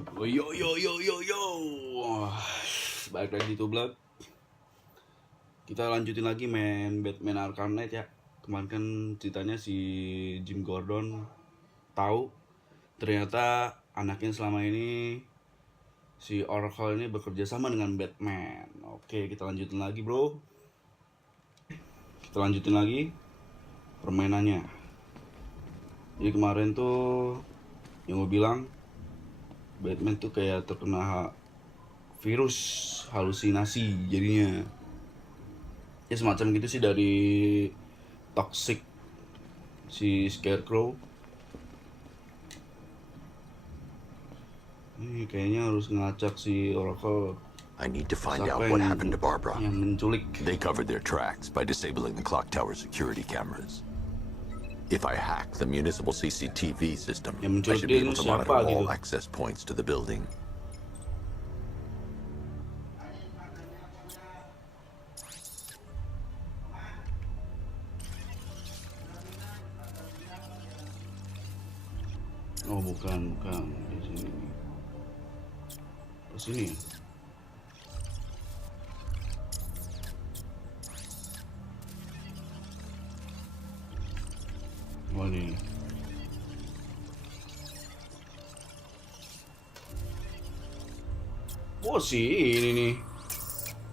Yo yo yo yo yo. Balik lagi di TUBLEG. Kita lanjutin lagi main Batman Arkham Knight ya. Kemarin kan ceritanya si Jim Gordon tahu ternyata anaknya selama ini si Oracle ini bekerja sama dengan Batman. Oke, kita lanjutin lagi, bro. Kita lanjutin lagi permainannya. Jadi kemarin tuh yang gue bilang Batman tuh kayak terkena virus halusinasi jadinya. Ya semacam gitu sih dari toxic si Scarecrow. Ini kayaknya harus ngacak si Oracle. I need to find out what happened to Barbara. Yang menculik. They covered their tracks by disabling the clock tower security cameras. If I hack the municipal CCTV system, I should be able to monitor all access points to the building. Oh bukan di sini. Ke sini. Oh ini. Oh si ini nih.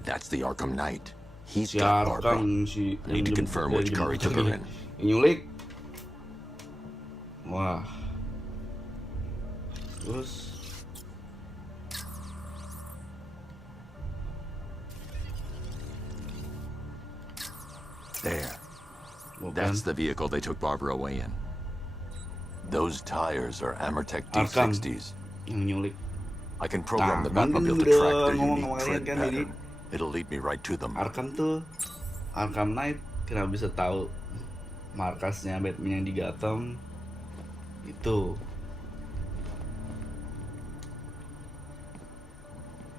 That's the Arkham Knight. He's Si got Barbara. Arkham I need to confirm which car he took her in. Nyulik. Wah. Terus there. That's the vehicle they took Barbara away in. Those tires are Amertech D60s. Yang nyulik. I can program the Batmobile to track their unique tread pattern. It'll lead me right to them. Arkham tuh, Arkham Knight kenapa bisa tahu markasnya Batman yang di Gotham itu.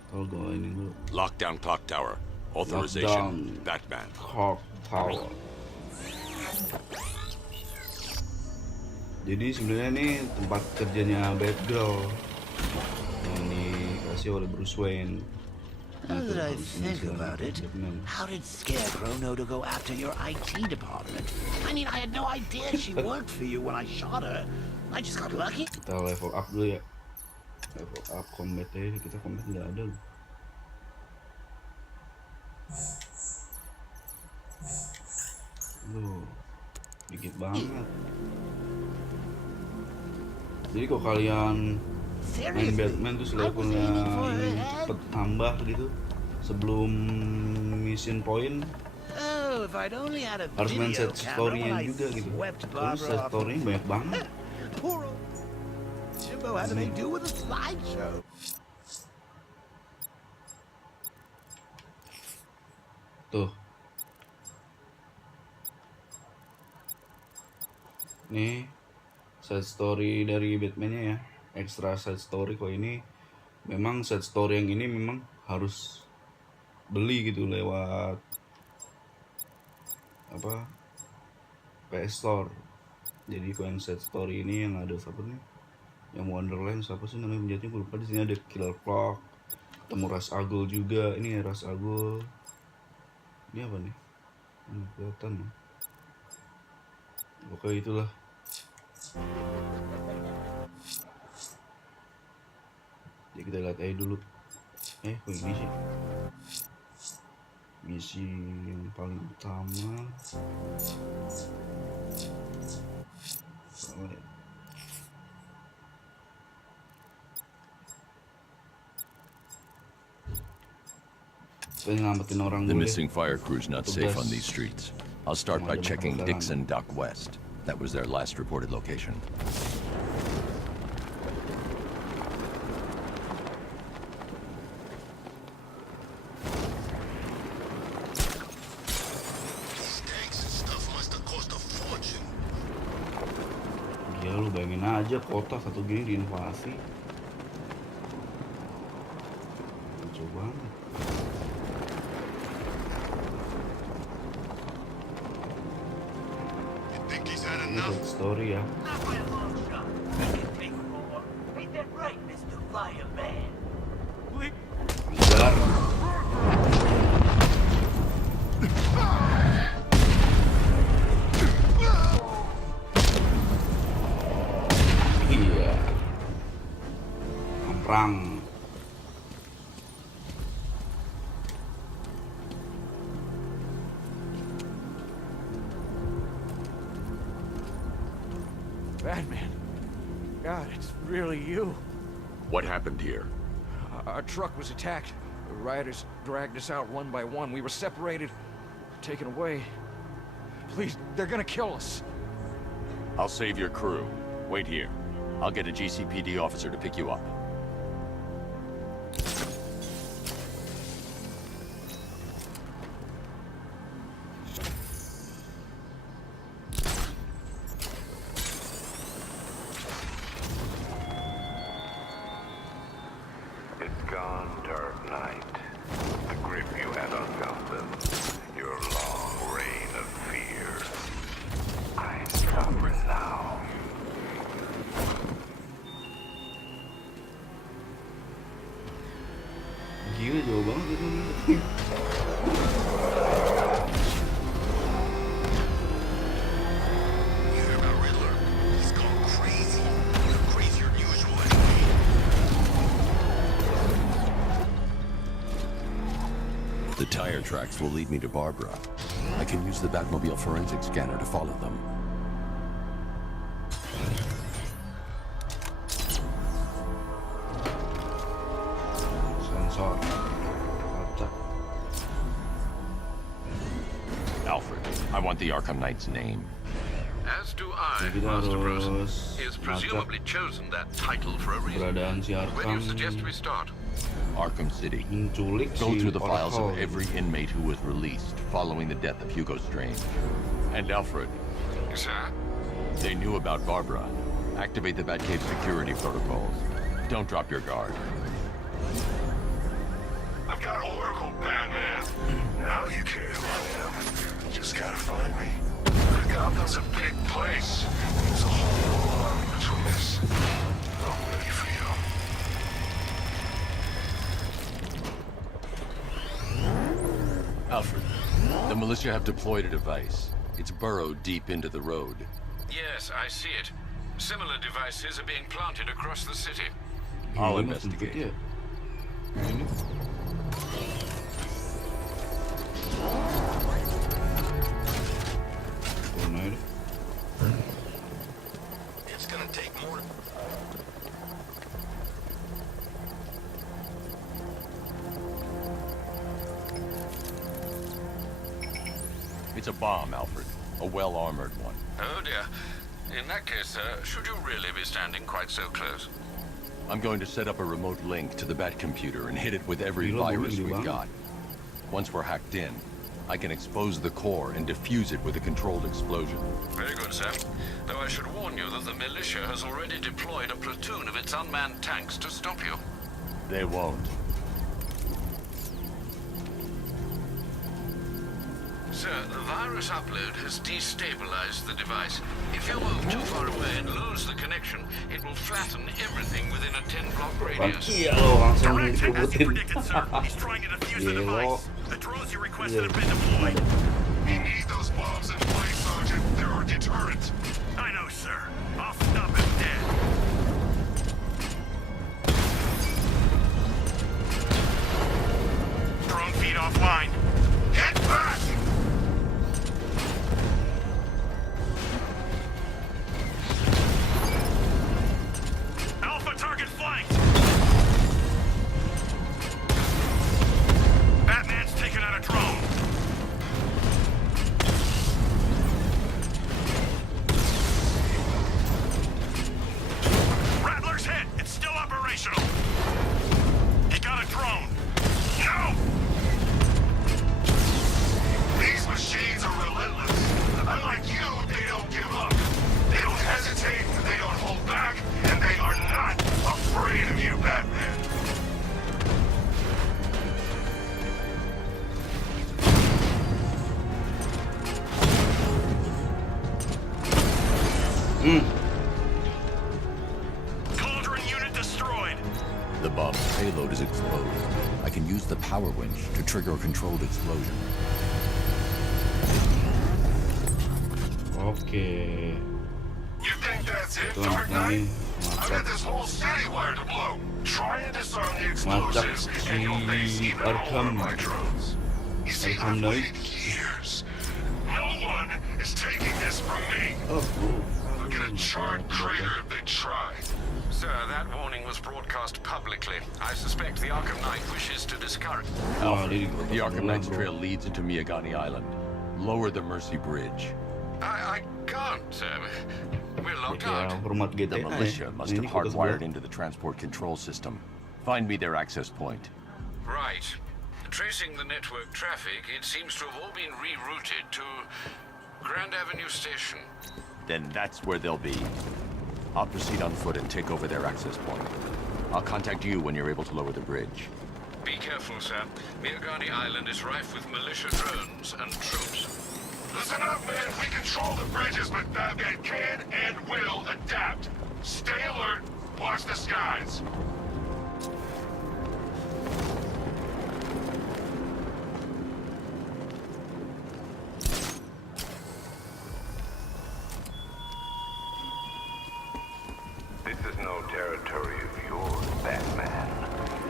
Kalau gue ini dulu. Lockdown clock tower. Authorization. Batman. Clock tower. Jadi sebenarnya ini tempat kerjanya Batgirl yang dikasih oleh Bruce Wayne. Now that I think about it, how did Scarecrow know to go after your IT department? I mean, I had no idea she worked for you when I shot her. I just got lucky. Kita level up dulu ya. Level up combatnya, kita combat nggak ada loh. Loh, dikit banget. Jadi kok kalian main Batman tuh levelnya ini cepet tambah gitu sebelum mission point, harus main set story-nya juga gitu. Terus set story-nya banyak banget. Tuh. Nih set story dari Batman-nya ya. Extra set story kok ini. Memang set story yang ini memang harus beli gitu lewat apa? PS Store. Jadi kalau yang set story ini yang ada siapa nih? Yang Wonderland siapa sih namanya penjahatnya? Gue lupa. Di sini ada Killer Clock. Ketemu Ras Agul juga. Ini Ras Agul. Ini apa nih? Kelihatan nih. Pokoknya itulah. Jadi kita lihat aja dulu. Kok ini sih? Misi yang paling utama. The missing fire crew's not safe on these streets. I'll start by checking Dixon Dock West. That was their last reported location. Gila lu bayangin aja kota satu gini diinvasi. Lucu banget. Ini story ya. fireman. Kejar. Iya. Perang. Batman. God, it's really you. What happened here? Our truck was attacked. The rioters dragged us out one by one. We were separated, taken away. Please, they're gonna kill us. I'll save your crew. Wait here. I'll get a GCPD officer to pick you up. It's gone, dark night. The grip you had on Gotham. Your long reign of fear. I'm over now. Gila jauh banget itu. You hear about Riddler? He's gone crazy. You're crazier than usual. The tire tracks will lead me to Barbara. I can use the Batmobile forensic scanner to follow them. Sensor. Kaca. Alfred, I want the Arkham Knight's name. As do I, Kita Master Bruce. harus He has ngacak presumably chosen that title for a reason. keberadaan si Where do Arkham you suggest we start? Arkham City. menculik Go si through the files of Oracle. every inmate who was released following the death of Hugo Strange. And Alfred, Sir? They knew about Barbara. Activate the Batcave security protocols. Don't drop your guard. I've got Oracle, Batman. Now you care who I am. You just gotta find me. Gotham's a big place. There's a whole lot between us. I'm ready for you. Alfred, the militia have deployed a device. It's burrowed deep into the road. Yes, I see it. Similar devices are being planted across the city. I'll Gimana investigate. sempet ya? Ini. Mana ini? It's gonna take more. It's a bomb, Alfred. A well-armored one. Oh dear. In that case, should you really be standing quite so close? I'm going to set up a remote link to the Bat computer and hit it with every Gila, virus gede we've banget. got. Once we're hacked in, I can expose the core and defuse it with a controlled explosion. Very good, sir. Though I should warn you that the militia has already deployed a platoon of its unmanned tanks to stop you. They won't. Sir, the virus upload has destabilized the device. If you move too far away and lose the connection, it will flatten everything within a 10-block radius. Iya lo langsung Direct, as you disebutin. predicted, sir. He's trying to defuse the Gila. device. The drones you requested Iya. have been deployed. We need those bombs in place, Sergeant. They're our deterrent. I know, sir. I'll stop him dead. Drone feed offline. Get back! Alpha target flanked. Batman's taken out a drone. The bomb's payload is exposed. I can use the power winch to trigger a controlled explosion. Oke. You think that's it, Dark Knight? I got this whole city wired to blow. Try and disarm the explosives, and you'll face even more of my drones. You see, I've waited years. No one is taking this from me. Look at a charred crater if they try. Sir, that warning was broadcast publicly. I suspect the Arkham Knight wishes to discourage. The Arkham Knight's trail leads into Miyagani Island. Lower the Mercy Bridge. I can't, sir. We're locked Ya, out. hormat The GTA militia must have Ini kota hardwired sebelah. into the transport control system. Find me their access point. Right. Tracing the network traffic, it seems to have all been rerouted to Grand Avenue Station. Then that's where they'll be. I'll proceed on foot and take over their access point. I'll contact you when you're able to lower the bridge. Be careful, sir. Miyagani Island is rife with militia drones and troops. Listen up, man. We control the bridges, but Batman can and will adapt. Stay alert. Watch the skies. This is no territory of yours, Batman.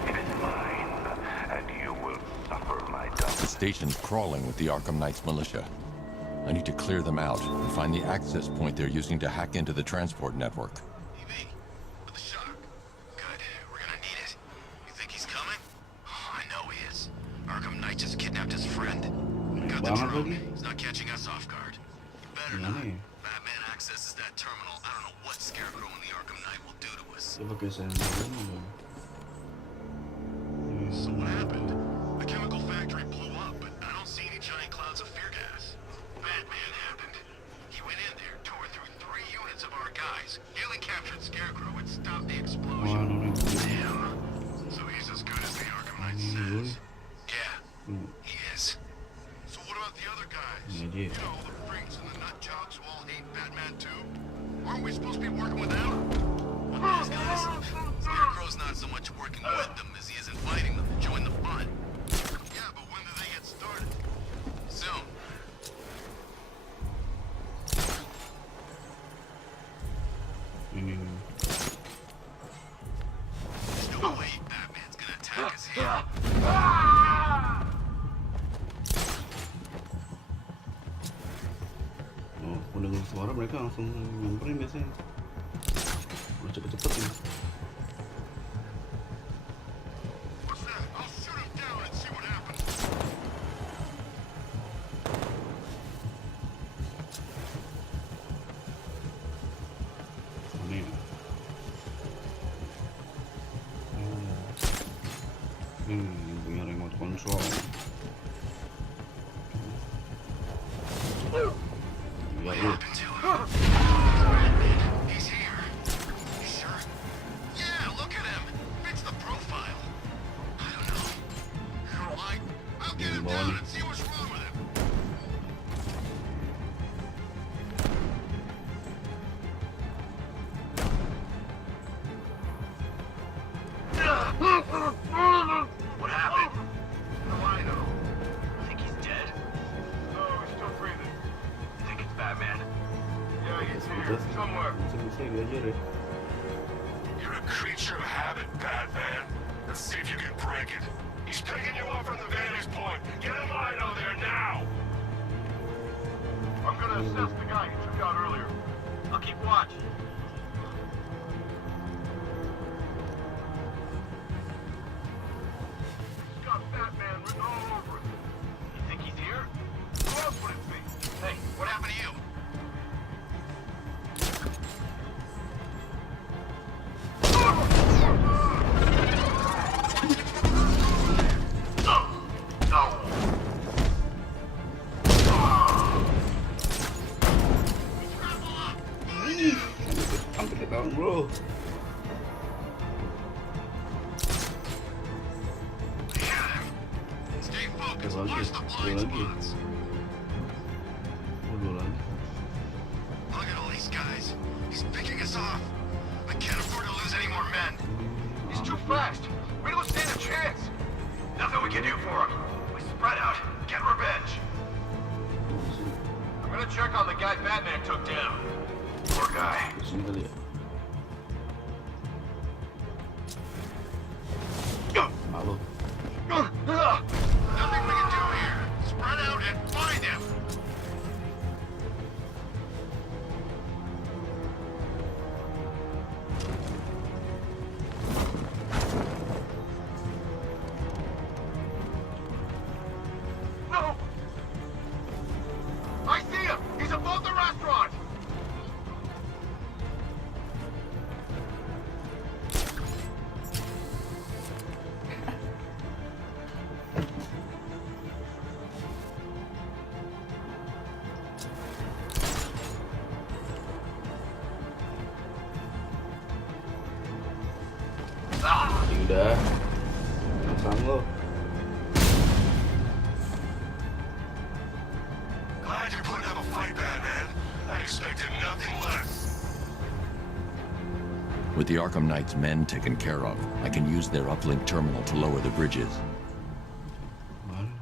It is mine, and you will suffer my The dominance. station's crawling with the Arkham Knight's militia. I need to clear them out and find the access point they're using to hack into the transport network. TV, with the shock. Good, we're gonna need it. You think he's coming? Oh, I know he is. Arkham Knight just kidnapped his friend. Got the Banget drone. lagi. He's not catching us off guard. Better Gimana not. ya? Batman accesses that terminal. I don't know what Scarecrow and the Arkham Knight will do to us. Coba geser dulu. So what happened? The chemical factory blew up, but I don't see any giant clouds of fear gas. Batman happened. He went in there, tore through 3 units of our guys, nearly captured Scarecrow and stopped the Wah, explosion. ini Damn. So he's as good as the Arkham Knight says. Yeah, he is. So what about the other guys? Ini You aja. know, the freaks and the nut jobs who all hate Batman too? Aren't we supposed to be working with them? What those guys? Scarecrow's not so much working with them as he is inviting them to join the fun. Yeah, but when do they get started? Soon. Ini. There's no way Batman's gonna attack us here. Oh, mendengar suara mereka langsung nyamperin biasanya. Udah cepet-cepet ini. What's that? I'll shoot him down and see what happens. Ini. Yang punya remote control. Ya, lu. Happened to him? Batman, he's here. You sure? Yeah, look at him. Fits the profile. I don't know. I'll get him down and see what's wrong with him. What happened? How do I know? Think he's dead? No, he's still breathing. You think it's Batman? Yeah, he's here. Udah, Somewhere. bisa-bisa diajar ya. You're a creature of habit, Batman. Let's see if you can break it. He's picking you up from the vantage point. Get a line on there now. I'm gonna assess the guy you took out earlier. I'll keep watch. He's got Batman written all over it. You think he's here? Who else would it be? Hey, what happened to you? Hampir ketahuan, bro. Stay focused. Dua lagi, Watch the dua blind lagi. spots. Oh, dua lagi. Look at all these guys. He's picking us off. I can't afford to lose any more men. He's too fast. fast. We don't stand a chance. Nothing we can do for him. We spread out, get revenge. I'm gonna check on the guy Batman took down. Poor guy. Di sini kali ya. Halo. Nothing we can do here. Spread out and find him. No! I see him! He's above the restaurant! Udah. Pasang lo. Glad you're putting up a fight, Batman. I expected nothing less. With the Arkham Knight's men taken care of, I can use their uplink terminal to lower the bridges. Mana?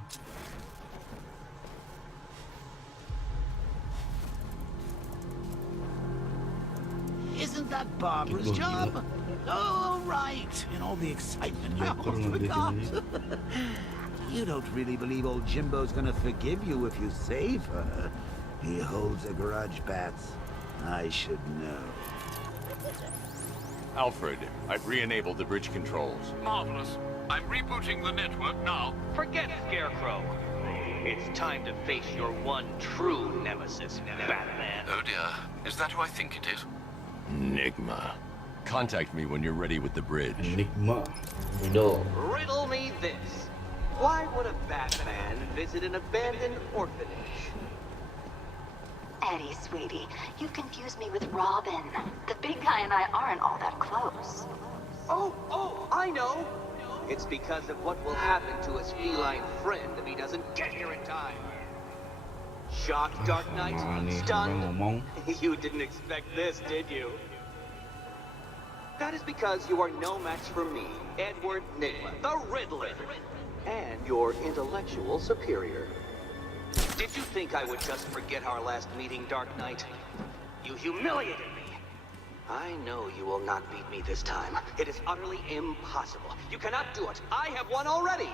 Isn't that Barbara's job? Oh, right. In all the excitement, I almost forgot. You don't really believe old Jimbo's gonna forgive you if you save her. He holds a grudge, Bats. I should know. Alfred, I've re-enabled the bridge controls. Marvelous. I'm rebooting the network now. Forget Scarecrow. It's time to face your one true nemesis, Batman. Oh dear. Is that who I think it is? Enigma. Contact me when you're ready with the bridge. Enigma. Riddle. Riddle me this. Why would a Batman visit an abandoned orphanage? Eddie, sweetie, you confused me with Robin. The big guy and I aren't all that close. Oh, I know. It's because of what will happen to his feline friend if he doesn't get here in time. Shocked, Dark Knight? Stunned? You didn't expect this, did you? That is because you are no match for me, Edward Nigma, the Riddler, and your intellectual superior. Did you think I would just forget our last meeting, Dark Knight? You humiliated me. I know you will not beat me this time. It is utterly impossible. You cannot do it. I have won already.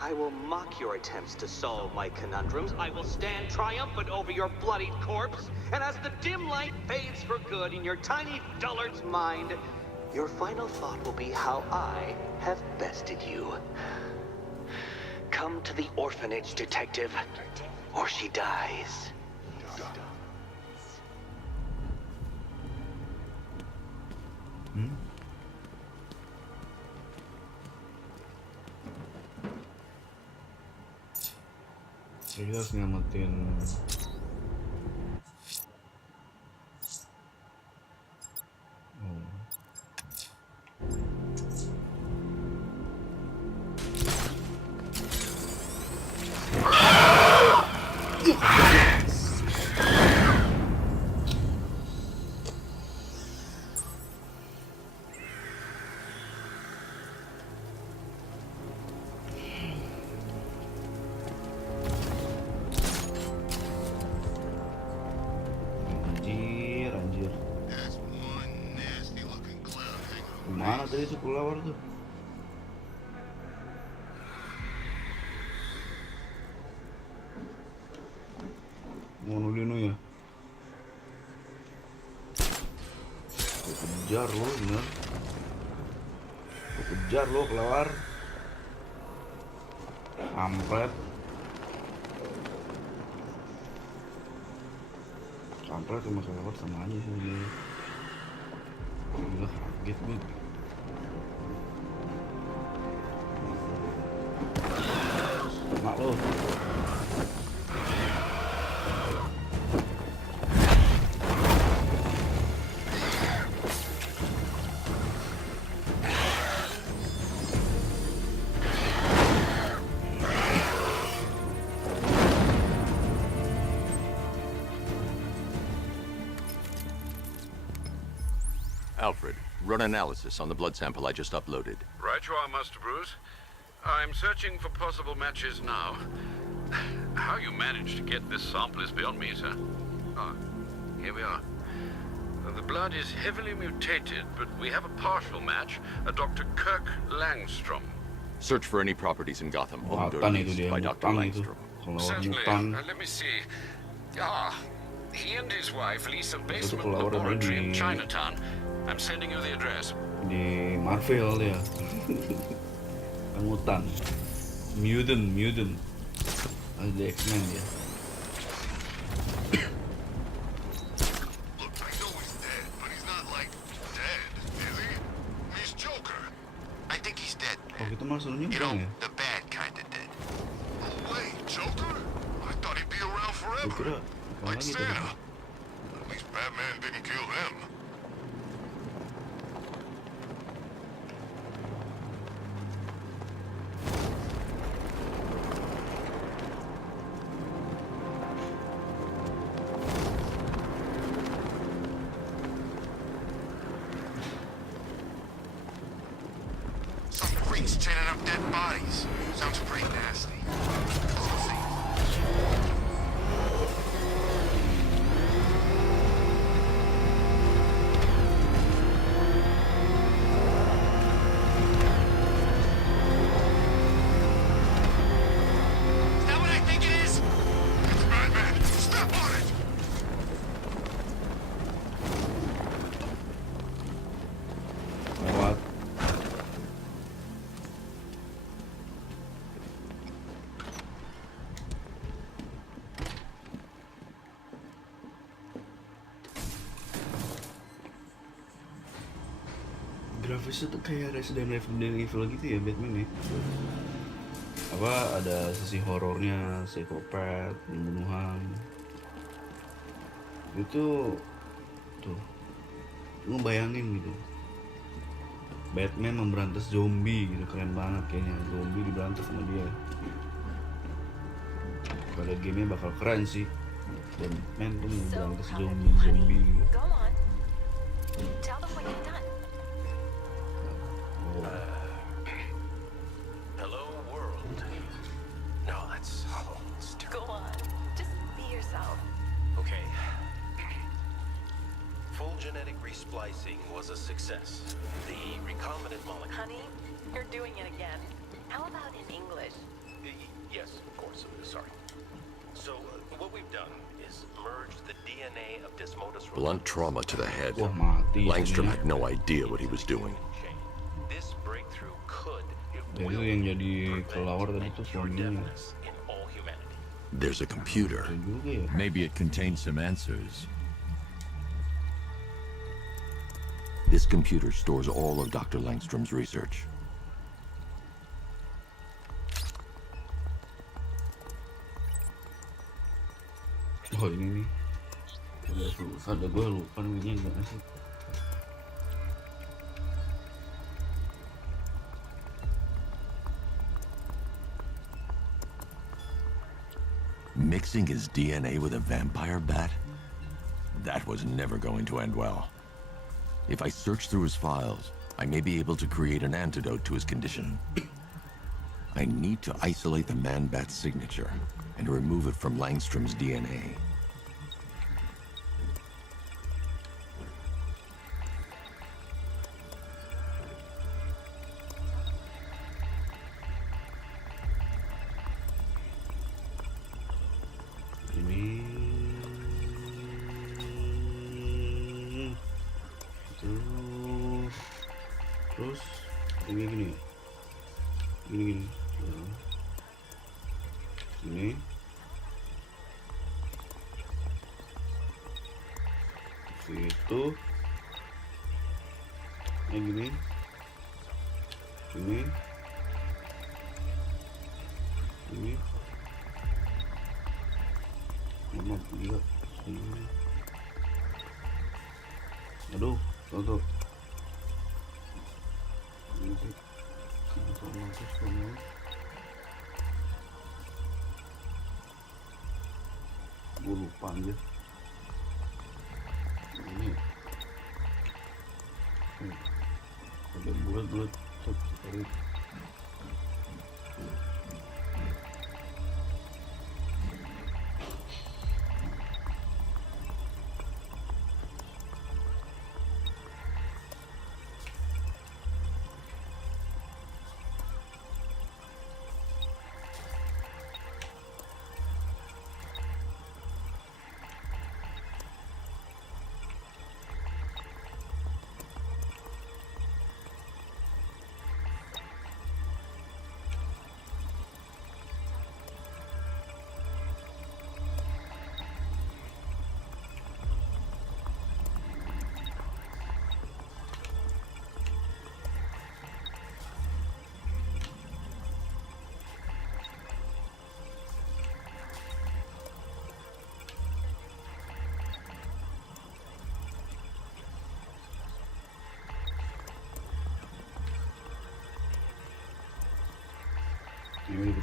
I will mock your attempts to solve my conundrums. I will stand triumphant over your bloodied corpse. And as the dim light fades for good in your tiny dullard's mind, your final thought will be how I have bested you. Come to the orphanage, detective, or she dies. Kita harus nyelamatin anjir. Mana tadi itu kelawar tuh? Mau nulinu ya? Gue kejar lo, bener. Gue kejar lo, kelawar. Kampret. Kampret sama kelawar sama aja sih ini. Gila, kaget gue. Mak lo. Alfred, run analysis on the blood sample I just uploaded. Right you are, Master Bruce. I'm searching for possible matches now. How you managed to get this sample is beyond me, sir. Ah, here we are. The blood is heavily mutated, but we have a partial match, a Dr. Kirk Langstrom. Search for any properties in Gotham owned or Mutan itu leased dia, by Dr. mutan itu. Langstrom. Kalau Certainly. mutan Let me see. Ah, he and his wife lease a itu basement keluar laboratory di in Chinatown. I'm sending you the address. di Marvel ya. Mutan, mutant. Ada di X-Men dia. Look, I know he's dead, but he's not like dead, is he? He's Joker. I think he's dead. Oh gitu mas lu You nyebrang know, ya? the bad kind of dead. No way, Joker? I thought he'd be around Gua forever. kira apa Like lagi tuh? Santa. At least Batman didn't kill him. Some freaks chaining up dead bodies. Sounds pretty nasty. Let's see. Is that what I think it is? It's Batman. Step on it. Lewat. Grafisnya tuh kayak Resident Evil gitu ya Batman ya. Apa ada sisi horornya, psikopat, pembunuhan. Itu tuh lu bayangin gitu. Batman memberantas zombie gitu, keren banget kayaknya. Zombie diberantas sama dia. Pada gamenya bakal keren sih. Batman tuh memberantas zombie. Go on. Tell them what you've done. Hello, world. No, that's stupid. Go on. Just be yourself. Okay. Full genetic resplicing was a success. The recombinant molecule... Honey, you're doing it again. How about in English? Yes, of course. Sorry. So, what we've done is merged the DNA of Desmodus... Blunt trauma to the head. Wah mati. Langstrom had no idea what he was doing. This breakthrough could... Jadi itu yang jadi kelawar tadi tuh suaminya. in all humanity. There's a computer. Juga ya. Maybe it contains some answers. This computer stores all of Dr. Langstrom's research. Oh ini nih. Ada gue lupa namanya gimana sih. Mixing his DNA with a vampire bat? That was never going to end well. If I search through his files, I may be able to create an antidote to his condition. I need to isolate the man-bat's signature and remove it from Langstrom's DNA. Terus ini gini. Ini situ yang gini ini lama gila ini. Aduh tuh ini sih gue lupa aja ini Ada bulat-bulat.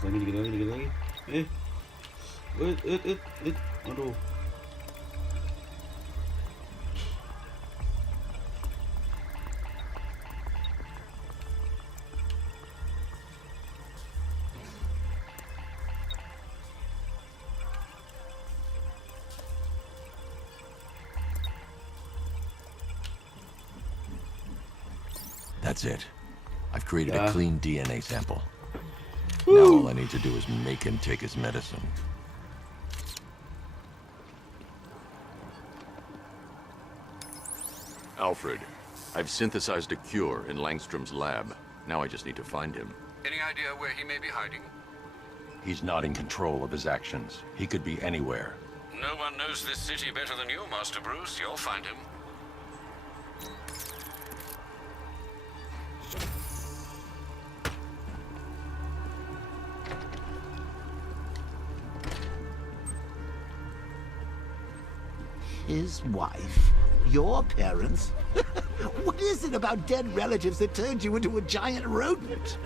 Ini dikit lagi. Aduh. That's it. I've created a clean DNA sample. Now all I need to do is make him take his medicine. Alfred, I've synthesized a cure in Langstrom's lab. Now I just need to find him. Any idea where he may be hiding? He's not in control of his actions. He could be anywhere. No one knows this city better than you, Master Bruce. You'll find him. His wife? Your parents? What is it about dead relatives that turned you into a giant rodent?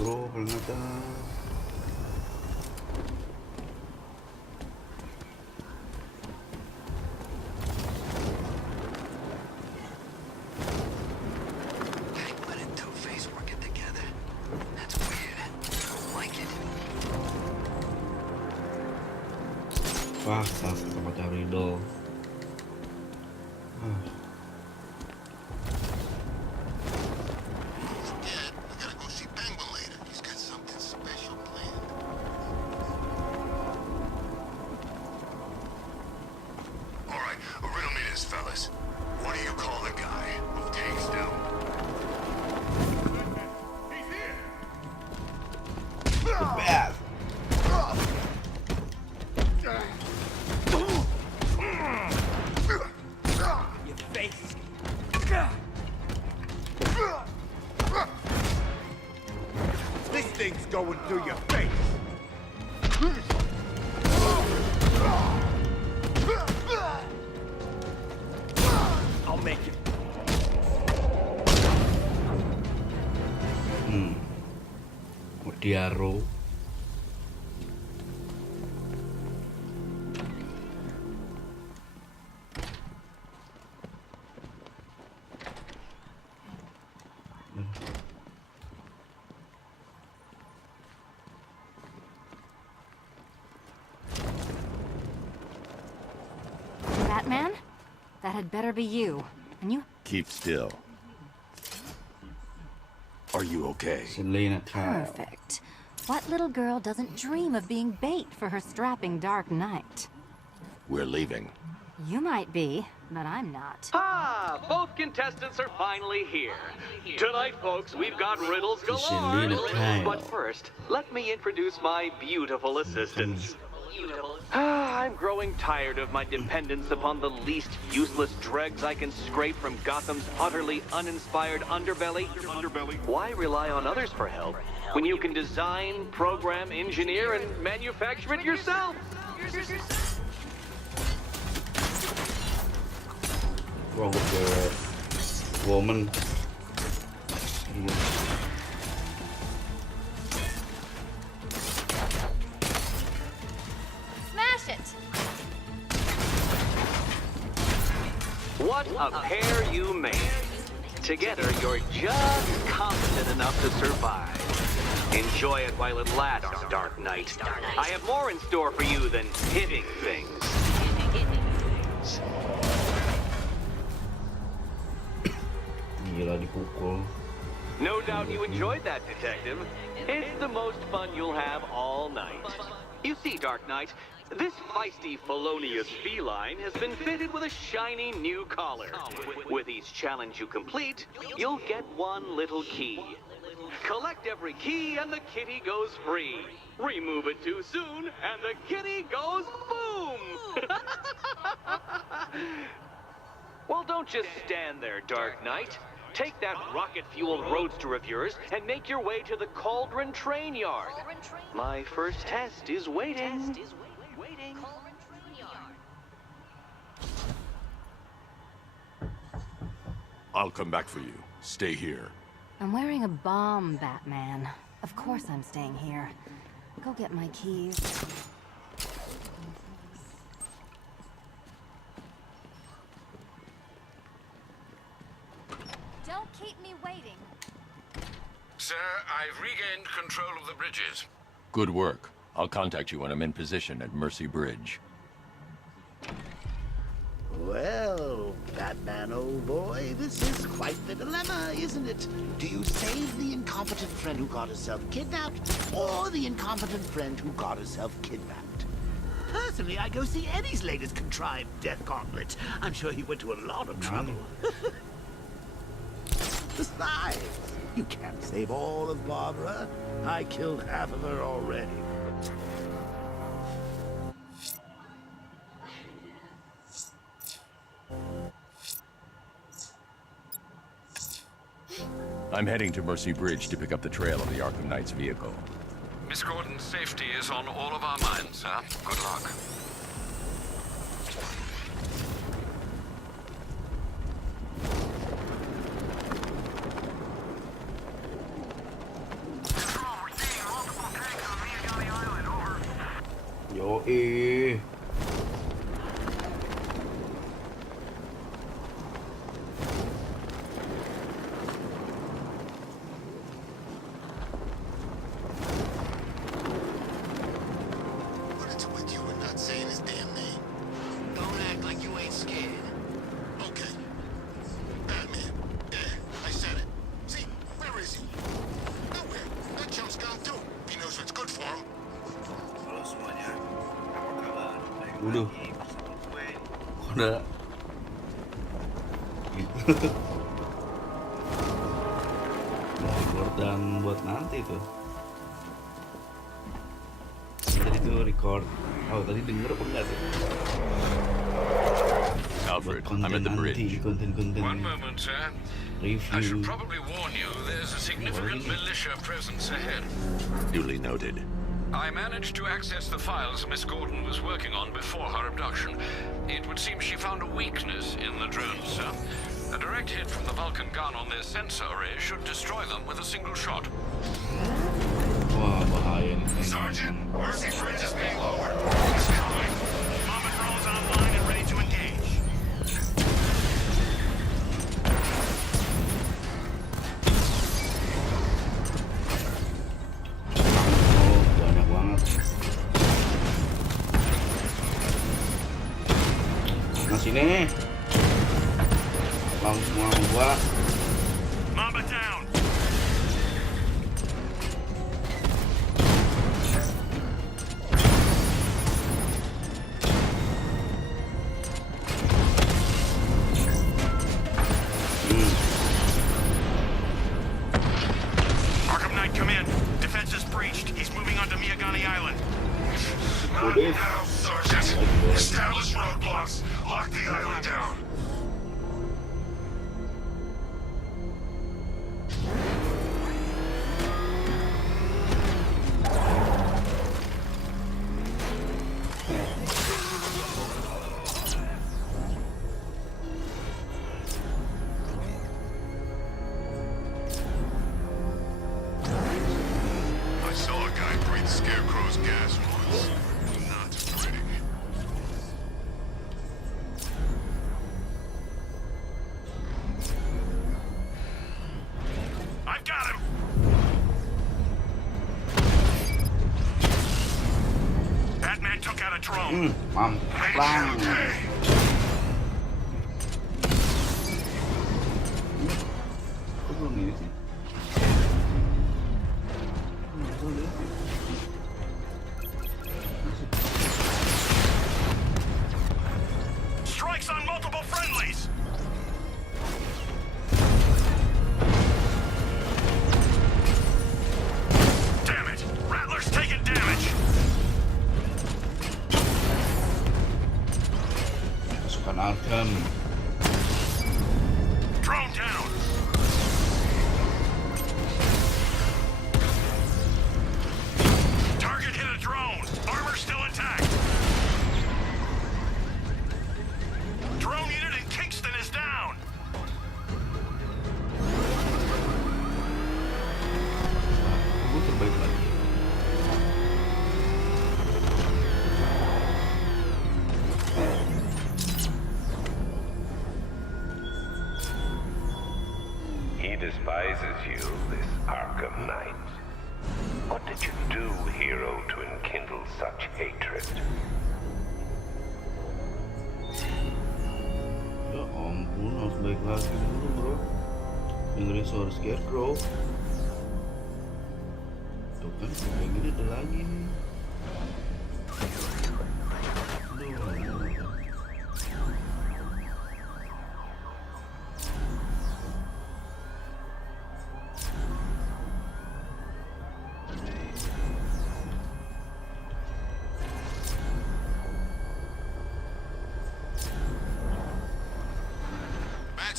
Bro, ternyata wah, sama cari riddle. Going through your face. I'll make it. Diaro. Batman? That had better be you. And you... Keep still. Are you okay? Perfect. What little girl doesn't dream of being bait for her strapping Dark Knight? We're leaving. You might be, but I'm not. Ah, both contestants are finally here. Tonight, folks, we've got riddles galore. But first, let me introduce my beautiful assistants. I'm growing tired of my dependence upon the least useless dregs I can scrape from Gotham's utterly uninspired underbelly. Why rely on others for help when you can design, program, engineer, and manufacture it yourself? Wrong with the woman. Smash it! What a pair you made. Together, you're just competent enough to survive. Enjoy it while it lasts, Dark Knight. I have more in store for you than hitting things. Gila dipukul. No doubt you enjoyed that, Detective. It's the most fun you'll have all night. You see, Dark Knight, this feisty, felonious feline has been fitted with a shiny new collar. With each challenge you complete, you'll get one little key. Collect every key and the kitty goes free. Remove it too soon and the kitty goes boom! Well, don't just stand there, Dark Knight. Take that rocket-fueled roadster of yours and make your way to the Cauldron Train Yard. My first test is waiting. I'll come back for you. Stay here. I'm wearing a bomb, Batman. Of course I'm staying here. Go get my keys. Don't keep me waiting. Sir, I've regained control of the bridges. Good work. I'll contact you when I'm in position at Mercy Bridge. Well, Batman, old boy, this is quite the dilemma, isn't it? Do you save the incompetent friend who got herself kidnapped, or the incompetent friend who got herself kidnapped? Personally, I go see Eddie's latest contrived death gauntlet. I'm sure he went to a lot of trouble. Besides, you can't save all of Barbara. I killed half of her already. I'm heading to Mercy Bridge to pick up the trail of the Arkham Knight's vehicle. Miss Gordon's safety is on all of our minds, sir. Good luck. Yoi. What is it with you and not saying his damn name? Don't act like you ain't scared. Okay. Batman. Yeah, I said it. See, where is he? Nowhere. That jump's gone too. He knows what's good for him. Udah. Udah. Dan buat nanti tuh. Tadi tuh record. Oh, tadi denger apa enggak tuh? Alfred, I'm at the bridge. Konten-konten One moment, sir. I should probably warn you, there's a significant militia presence ahead. Duly noted. I managed to access the files Miss Gordon was working on before her abduction. It would seem she found a weakness in the drones, sir. direct hit from the Vulcan gun on their sensor array should destroy them with a single shot. Wah, bahaya nih. Sergeant, Mercy Bridge is being lowered. He's coming. Bomb patrol is online and ready to engage. Oh, banyak banget. Nah sini. Langsung semua sama gua. Mamba down. Arkham Knight, come in. Defense is breached. He's moving onto Miyagani Island. Not now, Sergeant. Establish roadblocks. Lock the island down. I saw a guy breathe Scarecrow's gas once. Not pretty. I've got him. Batman took out a drone. Mampang. Kok belum ini sih? Strikes on multiple friendlies. Damn it! Rattler's taking damage. Pasukan Arkham. Drone down. Target hit a drone. Armor still intact. Drone unit in Kingston is down. Gue terbaik lagi. He despises you, this Arkham Knight. What did you do, hero, to enkindle such hatred? Ya ampun, harus baik lagi dulu bro. Dengerin suara Scarecrow. Tuh kan, kayak gini ada lagi nih.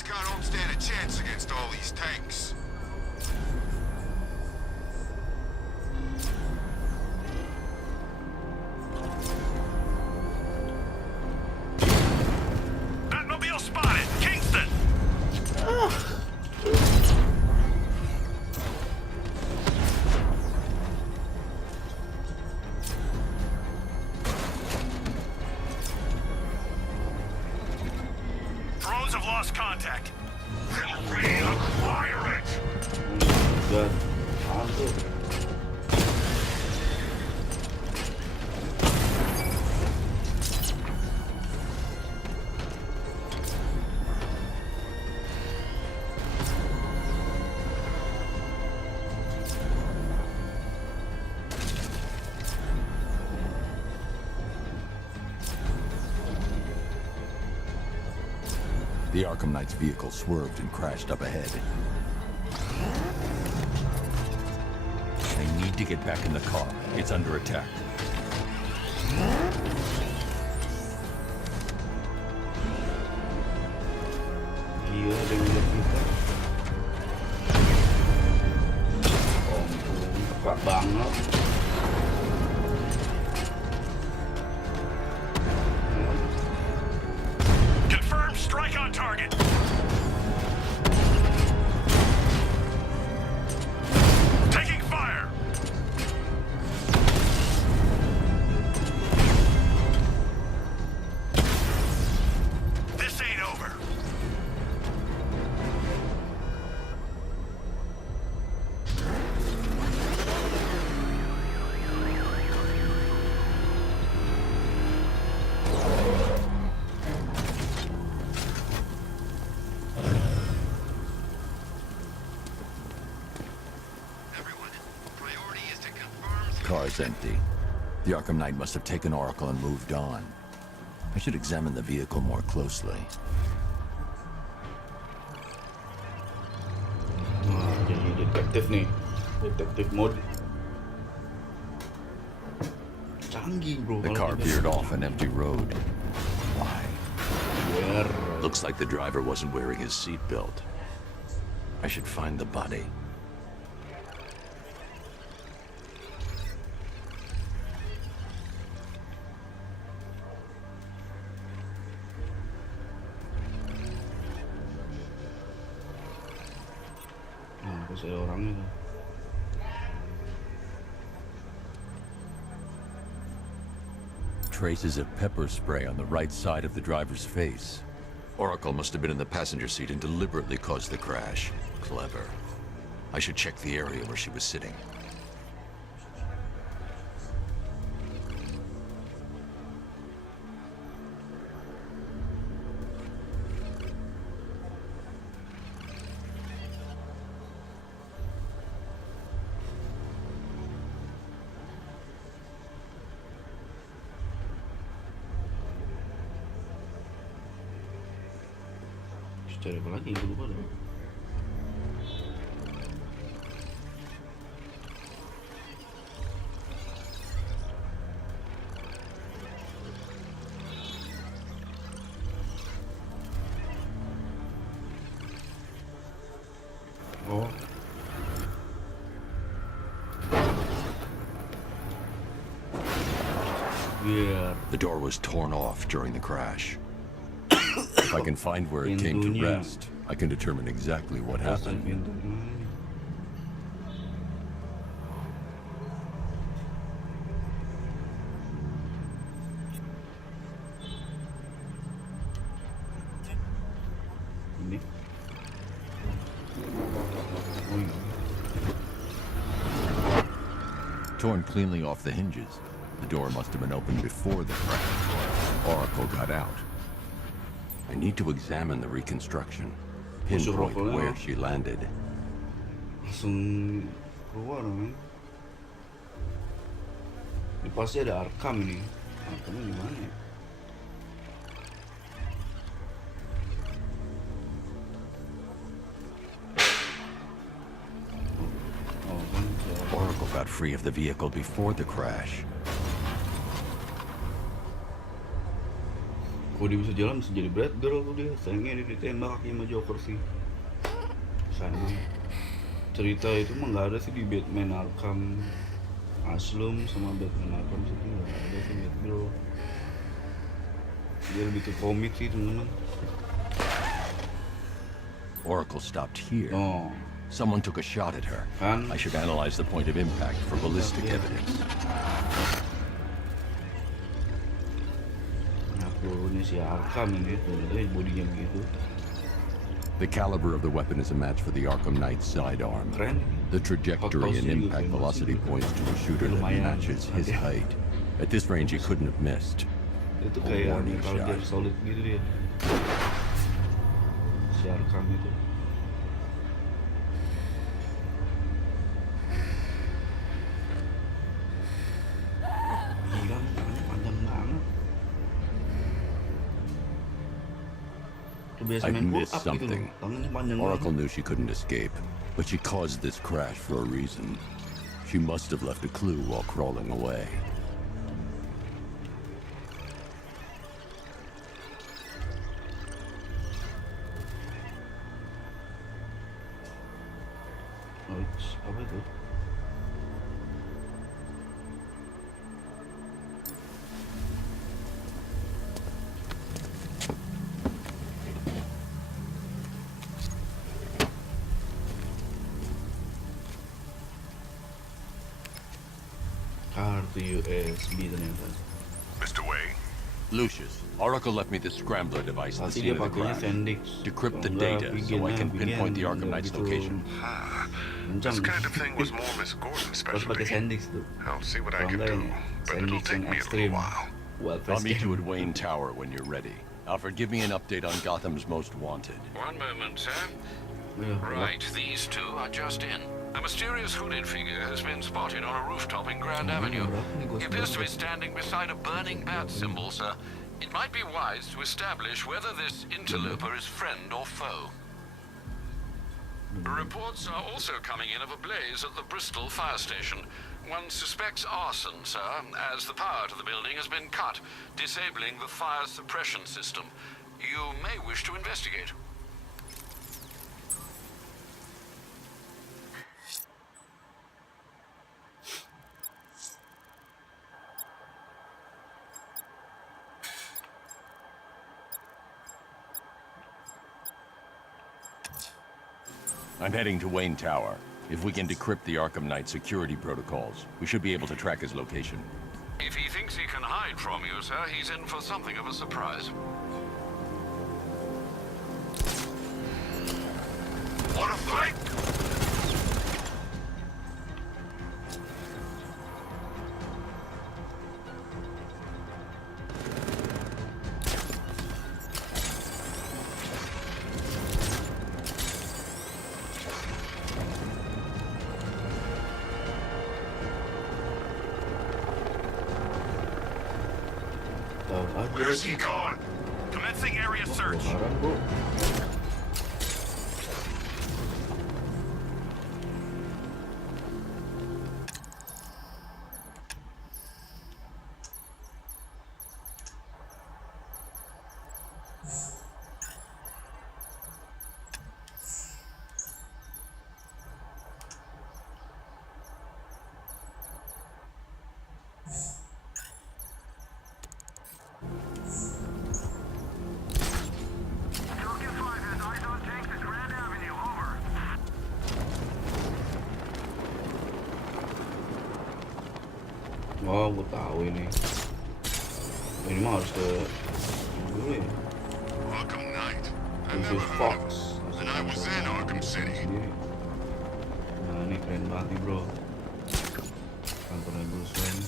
Batman don't stand a chance against all these tanks. Batmobile spotted! Kingston! Drones have lost contact. Then reacquire it! Good. Mantap. The Arkham Knight's vehicle swerved and crashed up ahead. I need to get back in the car. It's under attack. Gila ada yang lihat kita. Ampun, tepat banget. Confirm strike on target. car's empty. The Arkham Knight must have taken Oracle and moved on. I should examine the vehicle more closely. Nah, jadi detektif nih. Detektif mode. Canggih, bro. The car veered off an empty road. Why? Where? Looks like the driver wasn't wearing his seatbelt. I should find the body. Nah, terus ada orangnya tuh. Traces of pepper spray on the right side of the driver's face. Oracle must have been in the passenger seat and deliberately caused the crash. Clever. I should check the area where she was sitting. Cari apa lagi? Gue lupa deh. Oh. Yeah. The door was torn off during the crash. If I can find where it came to rest, I can determine exactly what happened. Torn cleanly off the hinges. The door must have been opened before the crash. Oracle got out. I need to examine the reconstruction. Pinpoint where she landed. Langsung keluar, men. Ini pasti ada Arkham nih. Arkhamnya di mana ya? Oracle got free of the vehicle before the crash. Kalau dia bisa jalan bisa jadi Brad Girl tuh dia. Sayangnya dia ditembak kaki sama Joker sih. Sayang. Cerita itu mah nggak ada sih di Batman Arkham Asylum sama Batman Arkham City, nggak ada sih Brad Girl. Dia lebih ke komik sih teman-teman. Oracle stopped here. Oh. Someone took a shot at her. I should analyze the point of impact for ballistic evidence. Ini si Arkham ini, bodinya begitu. The caliber of the weapon is a match for the Arkham Knight's sidearm. The trajectory and impact velocity points to a shooter that matches his height. At this range, he couldn't have missed. Itu kayak kalau dia solid gitu dia. Si Arkham itu. I missed something. Oracle knew she couldn't escape, but she caused this crash for a reason. She must have left a clue while crawling away. Apa itu? Kartu USB ternyata. Mr. Wayne? Lucius, Oracle left me this scrambler device at the scene of the crash. Decrypt the data so I can pinpoint the Arkham Knight's location. This kind of thing was more Miss Gordon's specialty. I'll see what I can do, but it'll take me a little while. I'll meet you at Wayne Tower when you're ready. Alfred, give me an update on Gotham's Most Wanted. One moment, sir. Right, these two are just in. A mysterious hooded figure has been spotted on a rooftop in Grand Avenue. He appears to be standing beside a burning bat symbol, sir. It might be wise to establish whether this interloper is friend or foe. Reports are also coming in of a blaze at the Bristol fire station. One suspects arson, sir, as the power to the building has been cut, disabling the fire suppression system. You may wish to investigate. I'm heading to Wayne Tower. If we can decrypt the Arkham Knight security protocols, we should be able to track his location. If he thinks he can hide from you, sir, he's in for something of a surprise. Wanna fight? Where's he gone? Commencing area search. Oh, gue tahu ini. Ini mah harus ke dulu ya. Arkham Knight. I This never is heard of Fox. it. And I was in Arkham City. Nah, ini keren banget nih, bro. Kantornya Bruce Wayne.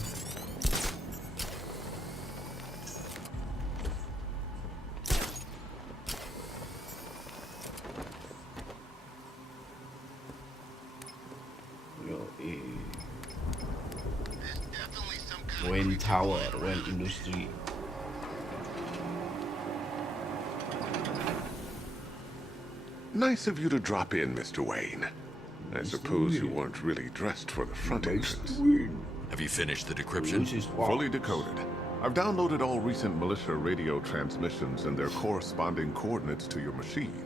Wayne Tower, Wayne Industry. Nice of you to drop in, Mr. Wayne. I suppose you weren't really dressed for the front entrance. Have you finished the decryption? Fully decoded. I've downloaded all recent militia radio transmissions and their corresponding coordinates to your machine.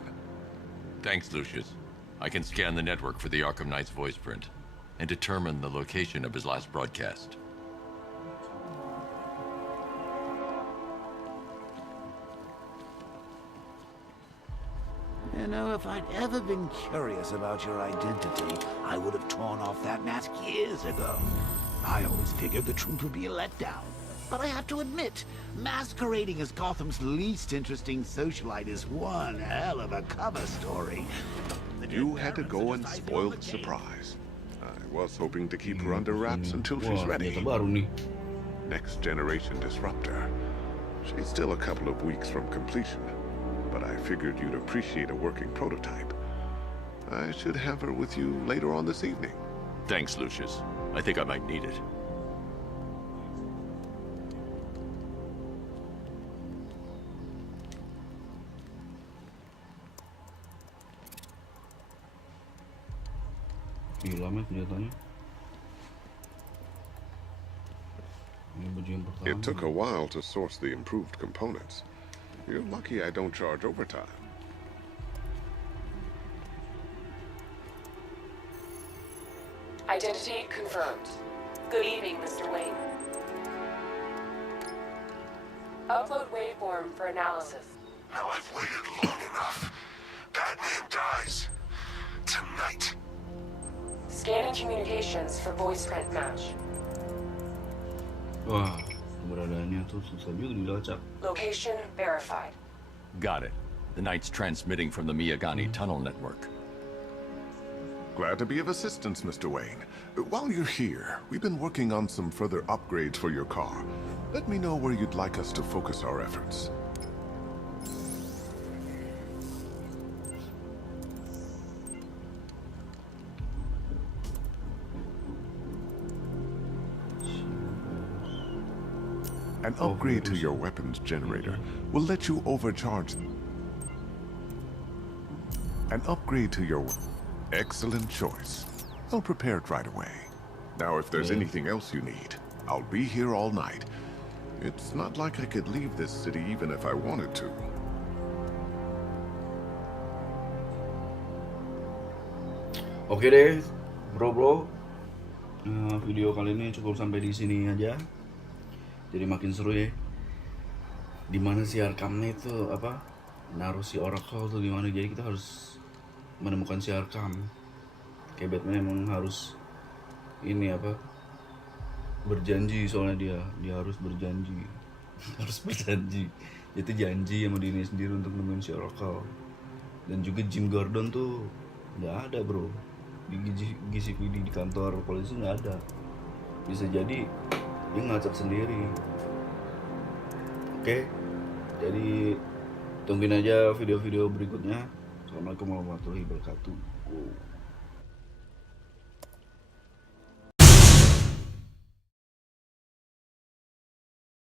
Thanks, Lucius. I can scan the network for the Arkham Knight's voice print and determine the location of his last broadcast. You know, if I'd ever been curious about your identity, I would have torn off that mask years ago. I always figured the truth would be a letdown. But I have to admit, masquerading as Gotham's least interesting socialite is one hell of a cover story. You had to go and spoil the surprise. I was hoping to keep her under wraps until she's ready. Next generation disruptor. She's still a couple of weeks from completion, but I figured you'd appreciate a working prototype. I should have her with you later on this evening. Thanks, Lucius. I think I might need it. Gila men kelihatannya. Ini baju yang pertama. It took a while to source the improved components. You're lucky I don't charge overtime. Identity confirmed. Good evening, Mr. Wayne. Upload waveform for analysis. Now I've waited long enough. Batman dies. Tonight. Scanning communications for voice print match. Wah, keberadaannya tuh susah juga dilacak. Location verified. Got it. The Knight's transmitting from the Miyagani tunnel network. Glad to be of assistance, Mr. Wayne. While you're here, we've been working on some further upgrades for your car. Let me know where you'd like us to focus our efforts. An upgrade to your weapons generator will let you overcharge. An upgrade to your... Excellent choice. I'll prepare it right away. Now, if there's anything else you need, I'll be here all night. It's not like I could leave this city even if I wanted to. Oke deh, bro. Video kali ini cukup sampai di sini aja. Jadi makin seru ya. Dimana si Arkhamnya itu apa? Naruh si Oracle tuh gimana? Jadi kita harus menemukan si Arkham. Kayak Batman emang harus ini apa? Berjanji, soalnya dia harus berjanji. Harus berjanji. Itu janji sama dirinya sendiri untuk nemuin si Oracle. Dan juga Jim Gordon tuh nggak ada, bro. Di GCPD di kantor polisi nggak ada. Bisa jadi dia ngacak sendiri. Oke, jadi tungguin aja video-video berikutnya. Assalamualaikum warahmatullahi wabarakatuh.